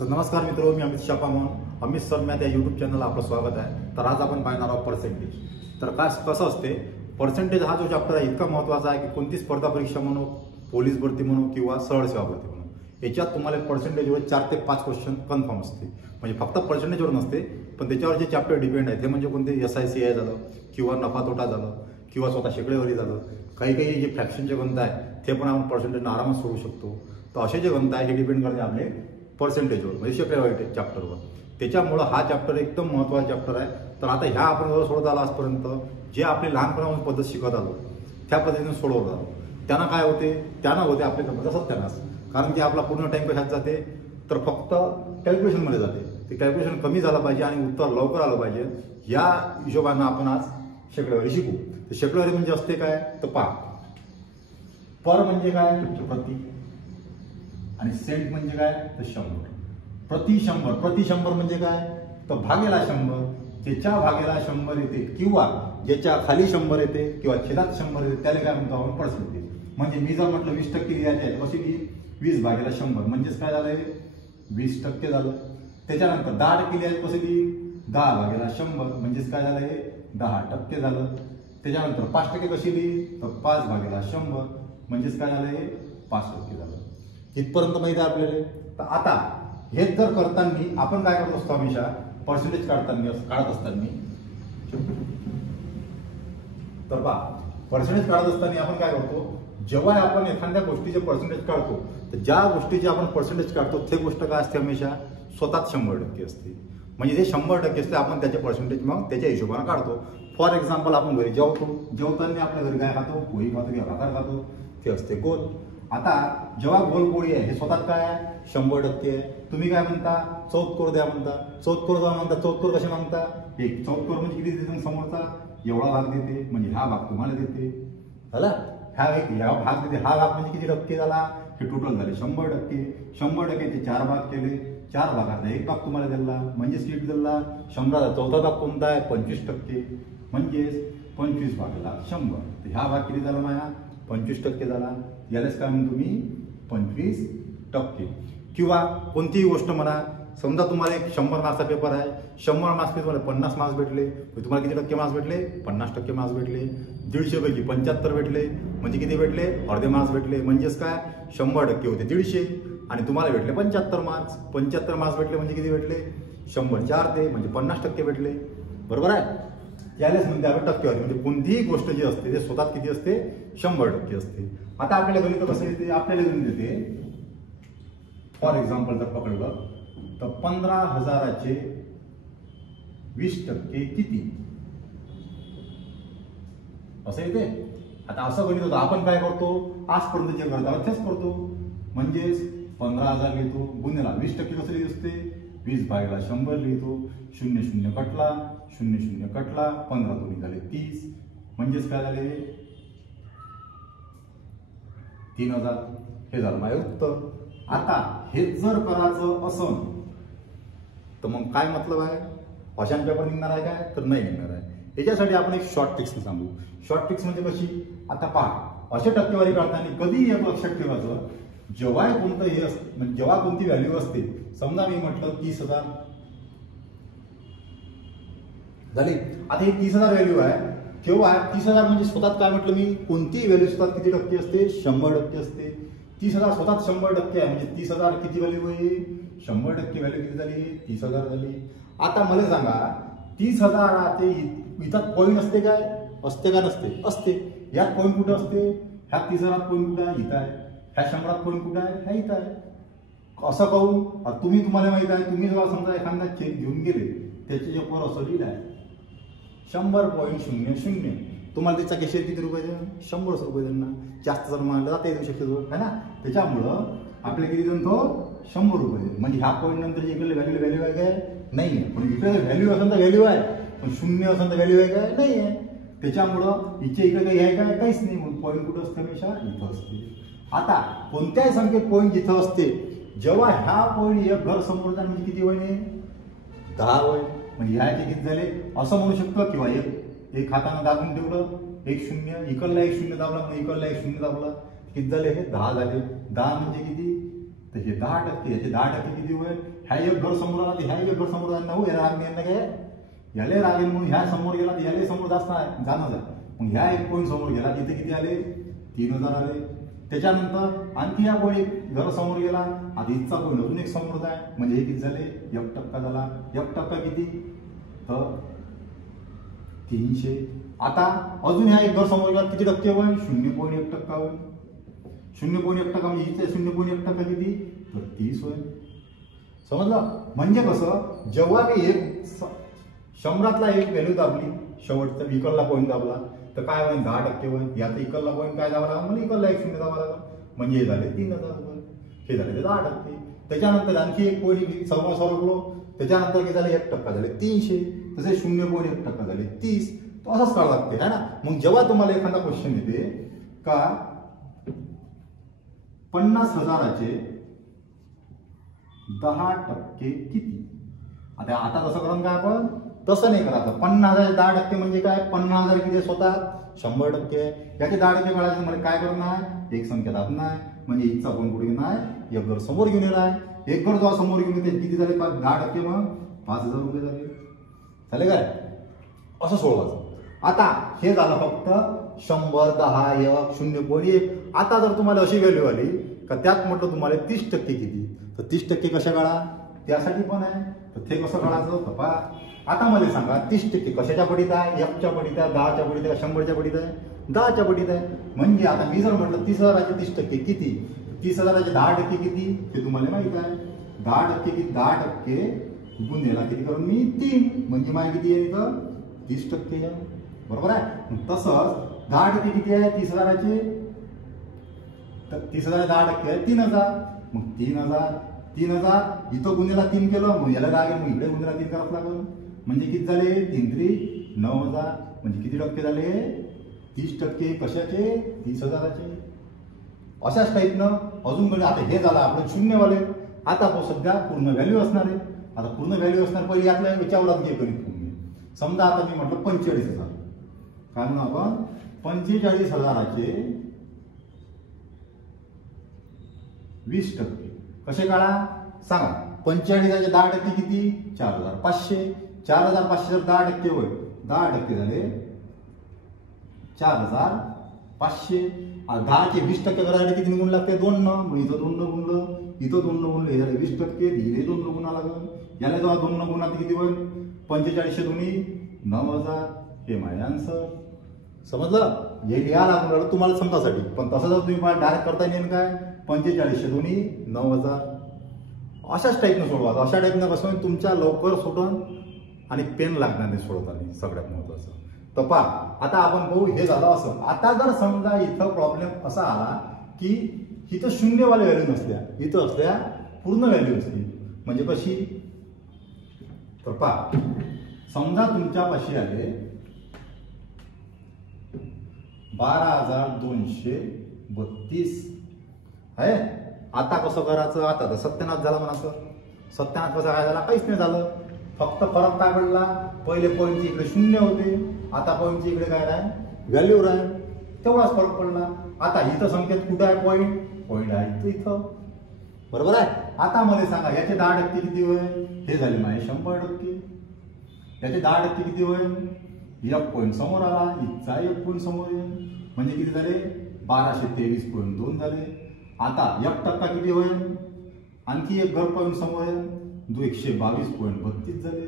तर नमस्कार मित्रो, मी अमित शापामोहन. अमित सर मॅथ या यूट्यूब चॅनलला आपलं स्वागत आहे. तर आज आपण पाहणार आहोत पर्सेंटेज. तर कसं असते पर्सेंटेज हा जो चॅप्टर आहे इतका महत्त्वाचा आहे की कोणती स्पर्धा परीक्षा म्हणू, पोलीस भरती म्हणू किंवा सरळ सेवा भरती म्हणू, याच्यात तुम्हाला पर्सेंटेजवर 4 ते 5 क्वेश्चन कन्फर्म असते. म्हणजे फक्त पर्सेंटेजवर नसते, पण त्याच्यावर जे चॅप्टर डिपेंड आहे ते म्हणजे कोणते SICI झालं किंवा नफा तोटा झालं किंवा स्वतः शेकडेवारी झालं. काही जे फ्रॅक्शनचे गणित आहे ते पण आपण पर्सेंटेजनं आरामात सोडू शकतो. तर असे जे गणित आहे हे डिपेंड करते आपले पर्सेंटेजवर, म्हणजे शेकडेवारी चॅप्टरवर. त्याच्यामुळं हा चॅप्टर एकदम महत्त्वाचा चॅप्टर आहे. तर आता ह्या आपण जवळ सोडत आला आजपर्यंत जे आपले लहानपणापासून पद्धत शिकत आलो त्या पद्धतीने सोडवत आलो. त्यांना काय होते, त्यांना होते आपले गणित सत्यानाश. कारण की आपला पूर्ण टाइम कशात जाते तर फक्त कॅल्क्युलेशनमध्ये जाते. ते कॅल्क्युलेशन कमी झालं पाहिजे आणि उत्तर लवकर आलं पाहिजे. या हिशोबानं आपण आज शेकडेवारी शिकू. तर शेकडेवारी म्हणजे असते काय तर पर म्हणजे काय प्रति, आणि सेंट म्हणजे काय तर 100. प्रति 100 म्हणजे काय तर भागेला 100. ज्याच्या भागेला 100 येते किंवा ज्याच्या खाली 100 येते किंवा छेदात 100 येते त्याला काय म्हणतो आपण पर्सेंटेज. म्हणजे मी जर म्हटलं 20% लिहायचे आहे कशी लिही 20 भागेला 100 म्हणजेच काय झालंय 20% झालं. त्याच्यानंतर 10% लिहायचे कसे लिही 10 भागेला 100 म्हणजेच काय झालंय 10% झालं. त्याच्यानंतर 5% कशी लिही तर 5 भागेला 100 म्हणजेच काय झालंय 5% झालं. इथपर्यंत माहिती आहे आपल्याला. तर आता हेच जर करताना आपण काय करत असतो हमेशा पर्सेंटेज काढत असताना तर पर्सेंटेज काढत असताना आपण काय करतो, जेव्हा आपण एखाद्या गोष्टीचे पर्सेंटेज काढतो तर ज्या गोष्टीचे आपण पर्सेंटेज काढतो ते गोष्ट काय असते हमेशा स्वतःच 100% असते. म्हणजे जे 100% असते आपण त्याचे पर्सेंटेज मग त्याच्या हिशोबाने काढतो. फॉर एक्झाम्पल आपण घरी जेवताना आपल्या घरी काय खातो, पोळी खातो किंवा भाकर खातो, ते असते गोल. आता जेव्हा गोल पोळी आहे हे स्वतःच काय आहे 100% आहे. तुम्ही काय म्हणता चौतकोर द्या म्हणता, चौतकोर द्या म्हणता. चौतकोर कसे मागता, एक चौतकोर म्हणजे किती देते समोरचा एवढा भाग देते, म्हणजे हा भाग तुम्हाला देते झाला. ह्या भाग देते, हा भाग म्हणजे किती टक्के झाला हे टोटल झाले 100%. 100%चे 4 भाग केले, 4 भागातला 1 भाग तुम्हाला दिला म्हणजे सीट दिला. 100चा चौथा भाग कोणता आहे 25%, म्हणजेच 25 भागाला 100. तर ह्या भाग किती झाला माझ्या 25% झाला. यालाच काय म्हणतो मी 25%. किंवा कोणतीही गोष्ट म्हणा, समजा तुम्हाला एक 100 मार्क्सचा पेपर आहे, 100 मार्क्स तुम्हाला 50 मार्क्स भेटले, तुम्हाला किती टक्के मार्क्स भेटले 50% मार्क्स भेटले. 150 पैकी 75 भेटले म्हणजे किती भेटले अर्धे मार्क्स भेटले. म्हणजेच काय 100% होते 150 आणि तुम्हाला भेटले 75 मार्क्स. 75 मार्क्स भेटले म्हणजे किती भेटले 100 4 ते म्हणजे 50% भेटले. बरोबर आहे. यालाच म्हणते आपण टक्केवारी. म्हणजे कोणतीही गोष्ट जी असते ते स्वतः किती असते 100% असते. आता आपल्याला गणित कसं येते, आपल्याला गणित येते फॉर एक्झाम्पल जर पकडलं तर 15,000चे 20% किती असं येते. आता असं गणित होतं आपण काय करतो आजपर्यंत जे करतो तेच करतो. म्हणजेच 15,000 लिहितो गुन्हेला 20% कसं लिहित असते 20 भागेला 100 लिहितो. 0 0 कटला, 0 0 कटला, 15 दोन्ही झाले 30. म्हणजेच काय झाले 3000. हे झालं माझे उत्तर. आता हेच जर करायचं असं तर मग काय मतलब आहे, अशान पेपर निघणार आहे काय तर नाही निघणार आहे. याच्यासाठी आपण एक शॉर्ट ट्रिक्स सांगू. शॉर्ट ट्रिक्स म्हणजे कशी, आता पहा अशा टक्केवारी काढताना कधी एक लक्षात ठेवायचं जेव्हा कोणतं हे असतं म्हणजे जेव्हा कोणती व्हॅल्यू असते. समजा मी म्हटलं 30,000 झाली. आता हे 30,000 व्हॅल्यू आहे तेव्हा 30,000 म्हणजे स्वतः काय म्हटलं मी कोणतीही व्हॅल्यू स्वतः किती टक्के असते 100% असते. 30,000 स्वतः 100% आहे म्हणजे 30,000 किती व्हॅल्यू आहे 100% व्हॅल्यू किती झाली 30,000 झाली. आता मला सांगा 30,000 इथं पॉईंट असते काय, असते का नसते, असते. यात पॉईंट कुठं असते, ह्या 30,000 पॉईंट कुठं आहे इथं आहे, ह्या 100 पॉईंट कुठं आहे ह्या इथं आहे. असं कहून तुम्हाला माहित आहे तुम्ही जेव्हा समजा एखादा चेक घेऊन गेले त्याचे जे वर असं लिहिलं आहे 100.00. तुम्हाला त्याचा कॅशियर किती रुपये द्या 100 रुपये त्यांना. जास्त जर मानलं जाते देऊ शकतो है ना. त्याच्यामुळं आपल्याला किती देऊन तो 100 रुपये देईल. म्हणजे ह्या पॉईंट नंतर इकडे व्हॅल्यू आहे काय नाही आहे. पण इकडे व्हॅल्यू असेल तर व्हॅल्यू आहे, पण 0 असेल तर व्हॅल्यू आहे काय नाही आहे. त्याच्यामुळं इथे इकडे काही आहे काय काहीच नाही. म्हणून पॉईंट कुठं असते हमेशा इथं असते. आता कोणत्याही संख्येत पॉईंट जिथं असते जेव्हा ह्या पॉईंट एक घर समोर जाणार म्हणजे किती होईल 10 होईल. म्हणजे ह्याचे किती झाले असं म्हणू शकतो. किंवा एक हाताने दाबून ठेवलं 1 0, इकडला 1 0 दाबला, इकडला 1 0 दाबला, किती झाले हे 10 झाले. 10 म्हणजे किती तर हे 10%, याचे 10% किती होईल? ह्या एक घर समोर आला तर ह्या एक घर समोर जाणार हो, याला राग यांना काय याले राग म्हणून ह्या समोर गेला तर याला समोर जास्त आहे जाणं जाय. मग ह्या एक पॉईंट समोर गेला तिथे किती आले? 3000 आले. त्याच्यानंतर आणखी या पॉईंट घर समोर गेला, आता इथचा पॉईंट अजून एक समोर जाय, म्हणजे हे किती झाले? 1% झाला. 1% किती? तर 300. आता अजून ह्या एक घर समोर गेला किती टक्के होईल? 0.1% होईल. 0.1% म्हणजे इथे 0.1% किती? तर 30 होईल. समजलं? म्हणजे कसं, जेव्हा मी एक 100तला एक व्हॅल्यू दाबली, शेवटचा इकडला पॉईंट दाबला तर काय होईल? 10% होईल. याचा इकडला पॉईंट काय दाबला लागला? मला इकडला एक 0 दाबा लागला, म्हणजे हे झाले 3000 रुपये. हे झाले ते 10%. त्याच्यानंतर आणखी एक पॉईंट समोर सरकलो, त्याच्यानंतर किती झाले? 1% झाले 300. तसे 0.1% झाले 30. तो असंच करावं लागते है ना. मग जेव्हा तुम्हाला एखादा क्वेश्चन येते का 50,000चे 10% किती? आता तसं करून काय आपण तसं नाही करायचं. 50,000 10% म्हणजे काय? 50,000 किती स्वतः 100%. याचे 10% काढायचं म्हणजे काय करणार? एक संख्या दाबणार, म्हणजे इथचा कोण कुठे घेणार? एक घर समोर घेऊन येणार. एक घर जेव्हा समोर घेऊन येते किती झाले? 10% मग 5,000 रुपये झाले. झाले काय? असं सोडवायचं. आता हे झालं फक्त 100, 10, 1, 0.1. आता जर तुम्हाला अशी व्हॅल्यू आली का त्यात म्हटलं तुम्हाला 30% किती, तर 30% कशा काढा? त्यासाठी पण आहे. तर ते कसं काढायचं? तर पहा, आता मला सांगा 30% कशाच्या पटीत आहे? 1च्या पटीत आहे, 10च्या पटीत आहे, 100च्या पटीत आहे? 10च्या पटीत आहे. म्हणजे आता मी जर म्हटलं 30,000चे 30% किती, 30,000चे 10% किती ते तुम्हाला माहित आहे. 10% किती? 10% गुणेला किती करून मी 3, म्हणजे माझी किती आहे इथं? 30% आहे. बरोबर आहे. तसंच 10% किती आहे 30,000चे? तर 30,000 10% आहे 3,000. मग 3,000 इथं गुन्हेला 3 केलं, मग याला लागेल, मग इकडे गुन्हेला 3 करावं लागेल. म्हणजे किती झाले? 3 3 9,000. म्हणजे किती टक्के झाले? 30%. कशाचे? 30,000चे. अशाच टाईपनं अजून म्हणजे आता हे झालं आपलं शून्यवाले. आता सध्या पूर्ण व्हॅल्यू असणार आहे. आता पूर्ण व्हॅल्यू असणार पहिले आपल्या विचारला घे करीत तुम्ही. समजा आता मी म्हटलं 45,000. काय म्हणून आपण 45,000चे 20% कसे काढा सांगा? 45चे 10% किती? 4,500. 4,500 जर 10% होईल, 10% झाले 4,500. 10चे 20% करायला किती गुण लागते? 2 न. मग इथं 2 न गुणलं, इथं 2 न गुणलं, हे झाले 20%. इथे 2 न गुणा लागलं. याला जेव्हा 2 न गुणात किती होईल? 45 दोन्ही 9,000. हे माझे आन्सर. समजलं? हे लिहा लागलं तुम्हाला समजासाठी. पण तसं जर तुम्ही डायरेक्ट करता येईल काय? 45 दोन्ही 9,000. अशाच टाईपनं सोडवा. अशा टाईपनं कसं तुमच्या लवकर सुटून आणि पेन लागणार नाही सोडवताना. सगळ्यात महत्वाचं तर पहा, आता आपण पाहू हे झालं असं. आता जर समजा इथं प्रॉब्लेम असा आला की इथं शून्यवाले व्हॅल्यू नसल्या, इथं असल्या पूर्ण व्हॅल्यू असली, म्हणजे कशी? तर पहा, समजा तुमच्यापाशी आले 12,232 आहे. आता कसं करायचं? आता तर सत्यानाश झाला म्हणायचं. सत्यानाश कसं काय झाला? काहीच नाही झालं. फक्त फरक काय पडला? पहिले पॉईंटचे इकडे 0 होते, आता पॉईंटचे इकडे काय राहील? व्हॅल्यू राहील. तेवढाच फरक पडला. आता इथं संख्येत कुठे आहे पॉईंट? पॉईंट आहे इथं. बरोबर आहे. आता मला सांगा याचे 10% किती होईल? हे झाले माझे 100%. याचे 10% किती होईल? एक पॉईंट समोर आला, इथचा एक पॉईंट समोर येईल, म्हणजे किती झाले? 1223.2 झाले. आता 1% किती होईल? आणखी एक घर पॉईंट समोर येईल, 122.32 झाले.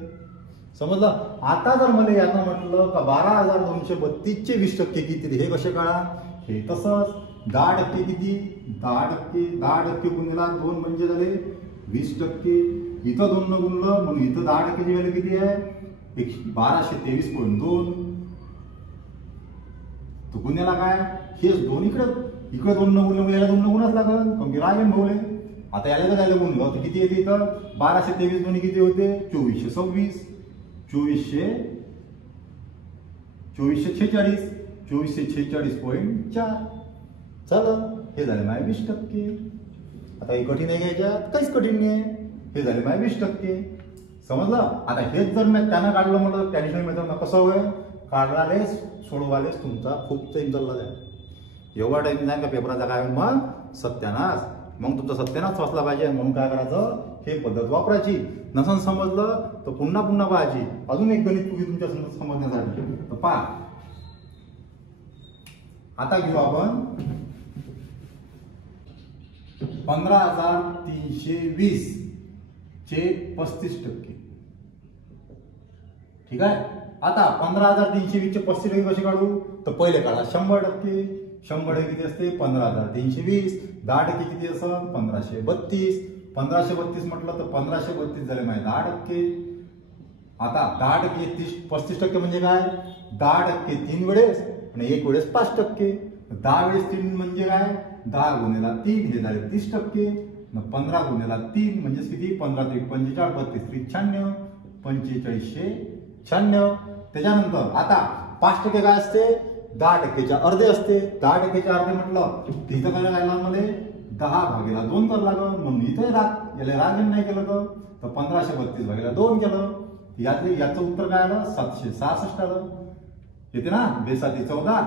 समजलं? आता जर मला यानं म्हटलं का 12,232चे 20% किती, हे कसे काढा? हे तसंच 10% किती? 10% गुणिला 2 म्हणजे झाले 20%. इथं 2 न गुणलं म्हणून इथं 10%ची व्हॅल्यू किती आहे? 1223.2. तो गुन्ह्याला काय? हेच 2 इकडे 2 न गुणलं, याला 2 न गुणाच लागल, कारण की रागेन भाऊले. आता याला जर यायला गुणलं तर किती येते इथं? 1223 दोन्ही किती होते? 2426. 2446. 2446.4 झालं. हे झाले माझे 20%. आता हे कठीण आहे घ्यायच्यात? काहीच कठीण नाही. हे झाले माझे 20%. समजलं? आता हेच जर मी त्यानं काढलं म्हटलं ट्रॅडिशनल मेथड कसं होईल? काढणारेच सोडवालेच तुमचा खूप टाइम चालला जाईल. एवढा टाइम जाईल का पेपराचा काय? मग सत्यानाश. मग तुमचा सत्यानाश वाचला पाहिजे. म्हणून काय करायचं, हे पद्धत वापरायची. नसन समजलं तर पुन्हा पुन्हा पाहायची. अजून एक गणित तुम्ही तुमच्या समजण्यासाठी तर पहा. आता घेऊ आपण 15,320 चे 35%. ठीक आहे. आता 15,320 चे 35% कसे काढू, तर पहिले काढा 100%. 100 किती असते, 15,320. 10% किती असं, 1532. 1532 म्हटलं तर 1532 झाले माहिती 10%. आता 10% 35% म्हणजे काय, 10% 3 वेळेस आणि 1 वेळेस 5%. 10 वेळेस 3 म्हणजे काय, 10 गुणिला 3 हे झाले 30%. 15 गुणिला 3 म्हणजे किती, 15 3 45 32 96 4596. त्याच्यानंतर आता 5% काय असते, 10%च्या अर्धे असते. 10%च्या अर्धे म्हटलं तिथं काय राहिला मध्ये 10/2 कर लागल. मग इथे याला राजन नाही केलं तर 1532/2 केलं. याचं उत्तर काय आलं, 766 आलं. येते ना, बेसाती 14,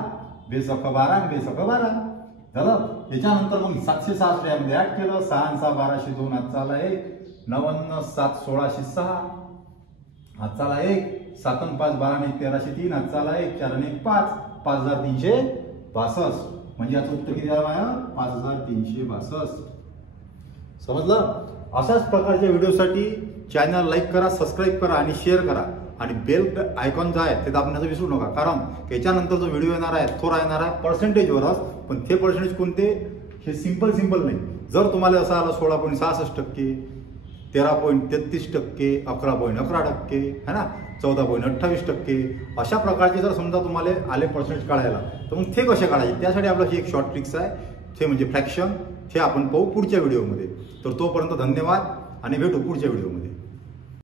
बेसख 12, बेसख 12 झालं. याच्यानंतर मग 766 यामध्ये ऍड केलं. 6 6 1202 हातचा आला 1. 99 7 1606 हातचा आला 1. 7 5 12 1303 हातचा आला 1. 4 1 5 5362. म्हणजे याचं उत्तर किती झालं, 5362. समजलं. अशाच प्रकारच्या व्हिडिओसाठी चॅनल लाईक करा, सबस्क्राईब करा आणि शेअर करा. आणि बेल आयकॉन जो आहे ते दाबण्याचं विसरू नका. कारण याच्यानंतर जो व्हिडिओ येणार आहे तो राहणार आहे पर्सेंटेजवरच. पण ते पर्सेंटेज कोणते, हे सिंपल नाही. जर तुम्हाला असं आलं 16.66%, 13.33%, 11.11% है ना, 14.28%, अशा प्रकारचे जर समजा तुम्हाला आले पर्सेंटेज काढायला, तर मग ते कसे काढायचे त्यासाठी आपल्याला एक शॉर्ट ट्रिक्स आहे. ते म्हणजे फ्रॅक्शन. ते आपण पाहू पुढच्या व्हिडिओमध्ये. तर तोपर्यंत धन्यवाद आणि भेटू पुढच्या व्हिडिओमध्ये.